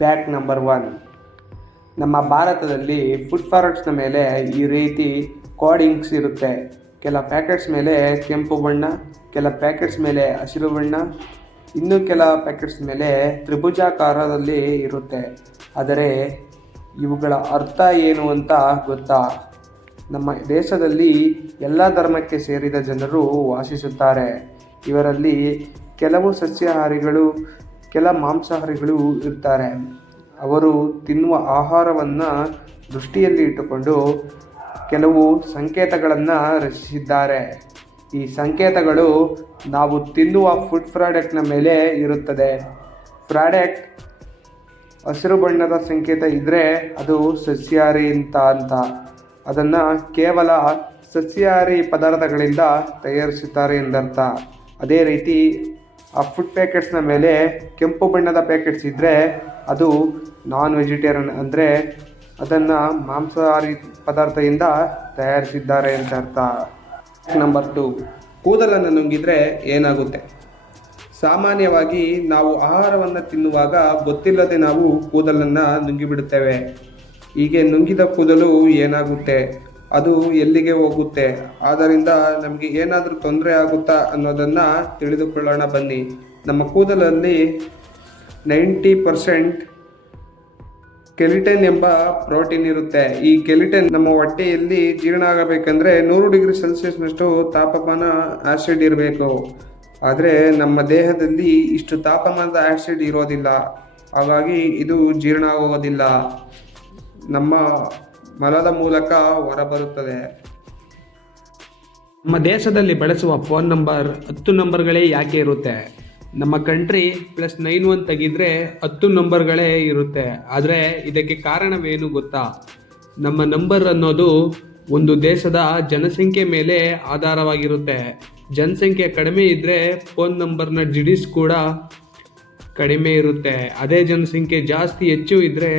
Fact number one ನಮ್ಮ ಭಾರತದಲ್ಲಿ food ಪ್ರಾಡಕ್ಟ್ಸ್ನ ಮೇಲೆ ಈ ರೀತಿ ಕೋಡಿಂಗ್ಸ್ ಇರುತ್ತೆ. ಕೆಲ ಪ್ಯಾಕೆಟ್ಸ್ ಮೇಲೆ ಕೆಂಪು ಬಣ್ಣ, ಕೆಲ ಪ್ಯಾಕೆಟ್ಸ್ ಮೇಲೆ ಹಸಿರು ಬಣ್ಣ, ಇನ್ನು ಕೆಲ ಪ್ಯಾಕೆಟ್ಸ್ ಮೇಲೆ ತ್ರಿಭುಜಾಕಾರದಲ್ಲಿ ಇರುತ್ತೆ. ಆದರೆ ಇವುಗಳ ಅರ್ಥ ಏನು ಅಂತ ಗೊತ್ತಾ? ನಮ್ಮ ದೇಶದಲ್ಲಿ ಎಲ್ಲ ಧರ್ಮಕ್ಕೆ ಸೇರಿದ ಜನರು ವಾಸಿಸುತ್ತಾರೆ. ಇವರಲ್ಲಿ ಕೆಲವು ಸಸ್ಯಾಹಾರಿಗಳು ಕೆಲ ಮಾಂಸಾಹಾರಿಗಳು ಇರ್ತಾರೆ ಅವರು ತಿನ್ನುವ ಆಹಾರವನ್ನು ದೃಷ್ಟಿಯಲ್ಲಿ ಇಟ್ಟುಕೊಂಡು ಕೆಲವು ಸಂಕೇತಗಳನ್ನು ರಚಿಸಿದ್ದಾರೆ. ಈ ಸಂಕೇತಗಳು ನಾವು ತಿನ್ನುವ ಫುಡ್ ಪ್ರಾಡಕ್ಟ್ನ ಮೇಲೆ ಇರುತ್ತದೆ. ಪ್ರಾಡಕ್ಟ್ ಹಸಿರು ಬಣ್ಣದ ಸಂಕೇತ ಇದ್ದರೆ ಅದು ಸಸ್ಯಾಹಾರಿ ಅಂತ ಅಂತ. ಅದನ್ನು ಕೇವಲ ಸಸ್ಯಾಹಾರಿ ಪದಾರ್ಥಗಳಿಂದ ತಯಾರಿಸುತ್ತಾರೆ ಎಂದರ್ಥ. ಅದೇ ರೀತಿ ಆ ಫುಡ್ ಪ್ಯಾಕೆಟ್ಸ್ನ ಮೇಲೆ ಕೆಂಪು ಬಣ್ಣದ ಪ್ಯಾಕೆಟ್ಸ್ ಇದ್ದರೆ ಅದು ನಾನ್ ವೆಜಿಟೇರಿಯನ್ ಅಂದರೆ ಅದನ್ನು ಮಾಂಸಾಹಾರಿ ಪದಾರ್ಥದಿಂದ ತಯಾರಿಸಿದ್ದಾರೆ ಅಂತ ಅರ್ಥ. ನಂಬರ್ ಟು ಕೂದಲನ್ನು ನುಂಗಿದ್ರೆ ಏನಾಗುತ್ತೆ? ಸಾಮಾನ್ಯವಾಗಿ ನಾವು ಆಹಾರವನ್ನು ತಿನ್ನುವಾಗ ಗೊತ್ತಿಲ್ಲದೆ ನಾವು ಕೂದಲನ್ನು ನುಂಗಿಬಿಡುತ್ತೇವೆ. ಹೀಗೆ ನುಂಗಿದ ಕೂದಲು ಏನಾಗುತ್ತೆ? ಅದು ಎಲ್ಲಿಗೆ ಹೋಗುತ್ತೆ? ಆದ್ದರಿಂದ ನಮಗೆ ಏನಾದರೂ ತೊಂದರೆ ಆಗುತ್ತಾ ಅನ್ನೋದನ್ನು ತಿಳಿದುಕೊಳ್ಳೋಣ ಬನ್ನಿ. ನಮ್ಮ ಕೂದಲಲ್ಲಿ ನೈಂಟಿ ಪರ್ಸೆಂಟ್ ಕೆಲಿಟನ್ ಎಂಬ ಪ್ರೋಟೀನ್ ಇರುತ್ತೆ. ಈ ಕೆಲಿಟೆನ್ ನಮ್ಮ ಹೊಟ್ಟೆಯಲ್ಲಿ ಜೀರ್ಣ ಆಗಬೇಕಂದ್ರೆ ನೂರು ಡಿಗ್ರಿ ಸೆಲ್ಸಿಯಸ್ನಷ್ಟು ತಾಪಮಾನ ಆಸಿಡ್ ಇರಬೇಕು. ಆದರೆ ನಮ್ಮ ದೇಹದಲ್ಲಿ ಇಷ್ಟು ತಾಪಮಾನದ ಆಸಿಡ್ ಇರೋದಿಲ್ಲ. ಹಾಗಾಗಿ ಇದು ಜೀರ್ಣ ಆಗೋದಿಲ್ಲ. ನಮ್ಮ ಮಲದ ಮೂಲಕ ಹೊರಬರುತ್ತದೆ. ನಮ್ಮ ದೇಶದಲ್ಲಿ ಬಳಸುವ ಫೋನ್ ನಂಬರ್ ಹತ್ತು ನಂಬರ್ಗಳೇ ಯಾಕೆ ಇರುತ್ತೆ? ನಮ್ಮ ಕಂಟ್ರಿ ಪ್ಲಸ್ ನೈನ್ ಒನ್ ತೆಗಿದ್ರೆ ಹತ್ತು ನಂಬರ್ಗಳೇ ಇರುತ್ತೆ. ಆದರೆ ಇದಕ್ಕೆ ಕಾರಣವೇನು ಗೊತ್ತಾ? ನಮ್ಮ ನಂಬರ್ ಅನ್ನೋದು ಒಂದು ದೇಶದ ಜನಸಂಖ್ಯೆ ಮೇಲೆ ಆಧಾರವಾಗಿರುತ್ತೆ. ಜನಸಂಖ್ಯೆ ಕಡಿಮೆ ಇದ್ದರೆ ಫೋನ್ ನಂಬರ್ನ ಜಿಡಿಸ್ ಕೂಡ ಕಡಿಮೆ ಇರುತ್ತೆ. ಅದೇ ಜನಸಂಖ್ಯೆ ಜಾಸ್ತಿ ಹೆಚ್ಚು ಇದ್ದರೆ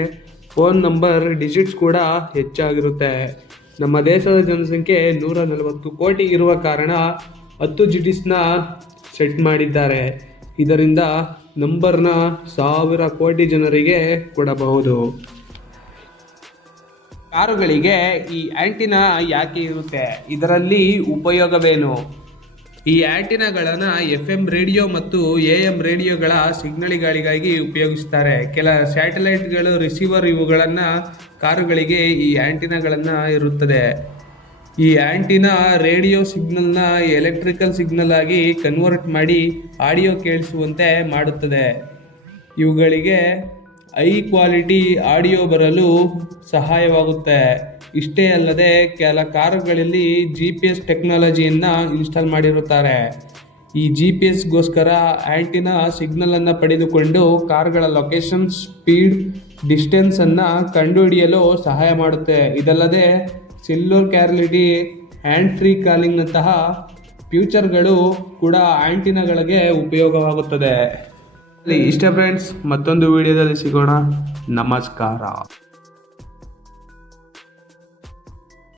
ಫೋನ್ ನಂಬರ್ ಡಿಜಿಟ್ಸ್ ಕೂಡ ಹೆಚ್ಚಾಗಿರುತ್ತೆ. ನಮ್ಮ ದೇಶದ ಜನಸಂಖ್ಯೆ ನೂರ ನಲವತ್ತು ಕೋಟಿ ಇರುವ ಕಾರಣ ಹತ್ತು ಜಿಡಿಸ್ನ ಸೆಟ್ ಮಾಡಿದ್ದಾರೆ. ಇದರಿಂದ ನಂಬರ್ನ ಸಾವಿರ ಕೋಟಿ ಜನರಿಗೆ ಕೊಡಬಹುದು. ಕಾರುಗಳಿಗೆ ಈ ಆ್ಯಂಟಿನ ಯಾಕೆ ಇರುತ್ತೆ? ಇದರಲ್ಲಿ ಉಪಯೋಗವೇನು? ಈ ಆಂಟಿನಾಗಳನ್ನು ಎಫ್ ಎಂ ರೇಡಿಯೋ ಮತ್ತು ಎ ಎಂ ರೇಡಿಯೋಗಳ ಸಿಗ್ನಲ್ಗಳಿಗಾಗಿ ಉಪಯೋಗಿಸ್ತಾರೆ. ಕೆಲ ಸ್ಯಾಟಲೈಟ್ಗಳು, ರಿಸೀವರ್ ಇವುಗಳನ್ನು ಕಾರುಗಳಿಗೆ ಈ ಆಂಟಿನಾಗಳನ್ನು ಇರುತ್ತದೆ. ಈ ಆಂಟಿನಾ ರೇಡಿಯೋ ಸಿಗ್ನಲ್ನ ಎಲೆಕ್ಟ್ರಿಕಲ್ ಸಿಗ್ನಲ್ ಆಗಿ ಕನ್ವರ್ಟ್ ಮಾಡಿ ಆಡಿಯೋ ಕೇಳಿಸುವಂತೆ ಮಾಡುತ್ತದೆ. ಇವುಗಳಿಗೆ ಹೈ ಕ್ವಾಲಿಟಿ ಆಡಿಯೋ ಬರಲು ಸಹಾಯವಾಗುತ್ತೆ. ಇಷ್ಟೇ ಅಲ್ಲದೆ ಕೆಲ ಕಾರುಗಳಲ್ಲಿ ಜಿ ಪಿ ಎಸ್ ಟೆಕ್ನಾಲಜಿಯನ್ನು ಇನ್ಸ್ಟಾಲ್ ಮಾಡಿರುತ್ತಾರೆ. ಈ ಜಿ ಪಿ ಎಸ್ಗೋಸ್ಕರ ಆ್ಯಂಟಿನ ಸಿಗ್ನಲನ್ನು ಪಡೆದುಕೊಂಡು ಕಾರ್ಗಳ ಲೊಕೇಶನ್ ಸ್ಪೀಡ್ ಡಿಸ್ಟೆನ್ಸನ್ನು ಕಂಡುಹಿಡಿಯಲು ಸಹಾಯ ಮಾಡುತ್ತೆ. ಇದಲ್ಲದೆ ಸಿಲ್ಲರ್ ಕ್ಯಾರ್ಲಿಟಿ ಹ್ಯಾಂಡ್ ಫ್ರೀ ಕಾಲಿಂಗ್ನಂತಹ ಫ್ಯೂಚರ್ಗಳು ಕೂಡ ಆ್ಯಂಟಿನಗಳಿಗೆ ಉಪಯೋಗವಾಗುತ್ತದೆ. ಇಷ್ಟ ಫ್ರೆಂಡ್ಸ್ ಮತ್ತೊಂದು ವಿಡಿಯೋದಲ್ಲಿ ಸಿಗೋಣ. ನಮಸ್ಕಾರ.